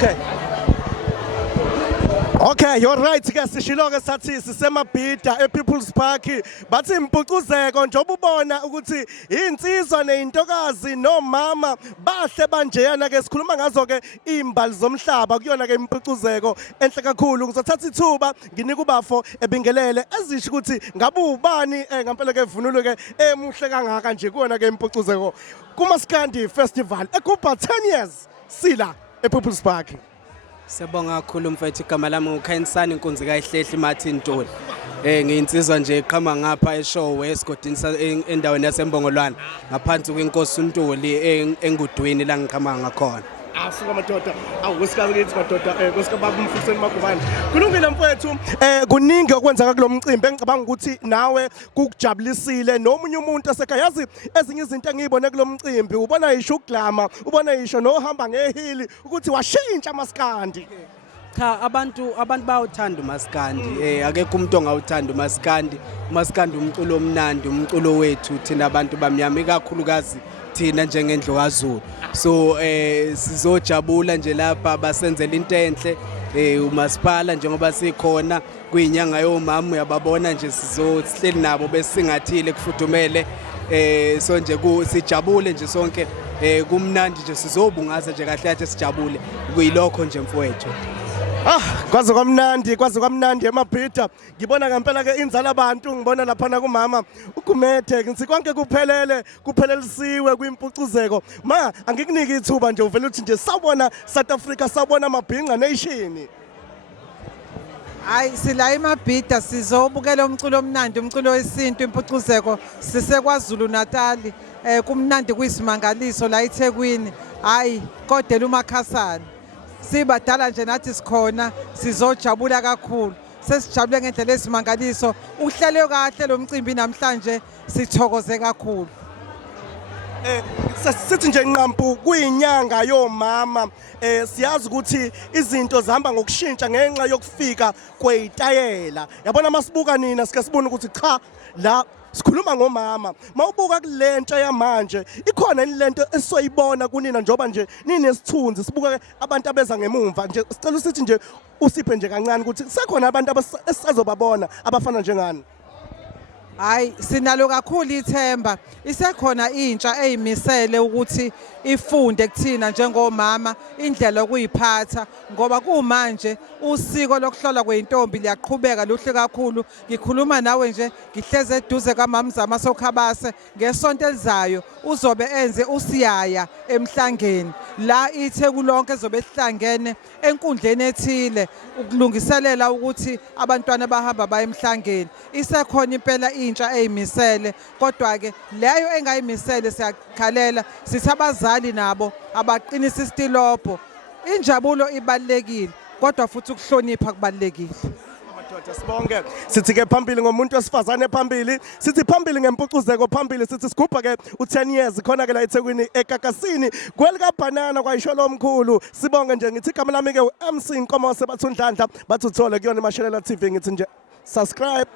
Okay. Okay, you're right. Ke sishilo ke sathi sisemabhida ePeople's Park. Bathi Mpucuzeko njengoba ubona ukuthi insizwa neintokazi nomama bahle banjeyana ke sikhuluma ngazo ke imbali zomhlaba kuyona ke Mpucuzeko enhle kakhulu. Ngizothatha ithuba nginika ubafo ebingelele ezisho ukuthi ngabe ubani ngempela ke vunulo ke emuhle kangaka nje kuona ke Mpucuzeko kuMaskandi Festival ekupha 10 years sila ePeople's Park. Siyabonga kakhulu mfethu igama lami uKhensani inkunzi kayihlehli Martin Ntuli. Ngiyinsizwa nje eqhama ngapha eShowe esigodini endaweni yaseMbongolwana ngaphansi kwenkosi uNtuli engudwini la ngiqhama ngakhona. Asuka madoda awusikake lithi madoda kusika baba umfuseni magubane kulungile mfowethu kuningi okwenzeka kulomcimbi engicabanga ukuthi nawe kukujabulisile nomunye umuntu esekhaya yazi ezinye izinto engiyibone kulomcimbi ubona yisho uglama ubona yisho nohamba ngehili ukuthi washintsha Maskandi. Cha abantu bayawuthanda uMaskandi akekho umuntu ongawuthanda uMaskandi. uMaskandi umculo omnandi umculo wethu thina abantu bamnyama ikakhulukazi thina njengendlu kaZulu. So sizojabula nje lapha basenzela into enhle uMaspala njengoba sikhona kuyinyanga yomama uyababona nje sizohleli nabo besingathile kufudumele so nje sijabule nje sonke kumnandi nje sizobungaza nje kahle kahle sijabule kuyilokho nje mfowethu. Kwaze kwamnandi emabhida ngibona ngempela ke inzala abantu ngibona lapha kumama uGumede ngithi konke kuphelelisiwe kwiMpucuzeko ma angikuniki ithuba nje uvela uthi nje sawubona South Africa sawubona amabhinqa nation. Hayi sila emabhida sizobukela umculo omnandi umculo wesintu iMpucuzeko sisekwaZulu Natal kumnandi kuyisimangaliso la eThekwini hayi kodela uMakhasana. Sibadala nje nathi sikhona sizojabula kakhulu sesijabule ngendlela esimangaliso uhlelo kahle lo mcimbi namhlanje sithokoze kakhulu. Sithi nje nqampu kuyinyanga yomama siyazi ukuthi izinto zihamba ngokushintsha ngenxa yokufika kwezitayela yabona masibuka nina sike sibone ukuthi cha la sikhuluma ngomama mawubuka kulentsha yamanje ikhona lento esisoyibona kunina njoba nje ninesithunzi sibuka abantu abeza ngemumva nje sicela usithi nje usiphe nje kancane ukuthi sekhona abantu esizobabona abafana njengani. Hayi sinalo kakhulu ithemba isekhona intsha eyimisele ukuthi ifunde kuthina njengomama indlela okuyiphatha ngoba kumanje usiko lokuhlola kweintombi liyaqhubeka luhle kakhulu. Ngikhuluma nawe nje ngihleze eduze kaMamzama Sokhabase ngesonto elizayo uzobe enze usiyaya emhlangeni la iTheku lonke zobe sihlangene enkundleni ethile ukulungiselela ukuthi abantwana bahamba baye emhlangeni. Isekhona impela intsha eyimisele kodwa ke leyo engayimisele siyakhalela sithi abazali nabo abaqinisa istilopho. Injabulo ibalekile kodwa futhi ukuhlonipha kubalekile. Sibonge sithi ke phambili ngomuntu wesifazane phambili sithi phambili ngeMpucuzeko phambili sithi sigubha ke u10 years khona ke la eThekwini ekakasini kwelika banana kwayisho lomkhulu sibonge nje ngithi igama lami ke uMC Nkomo sebathundlandla bathuthole kuyona iMashelela TV ngithi nje subscribe.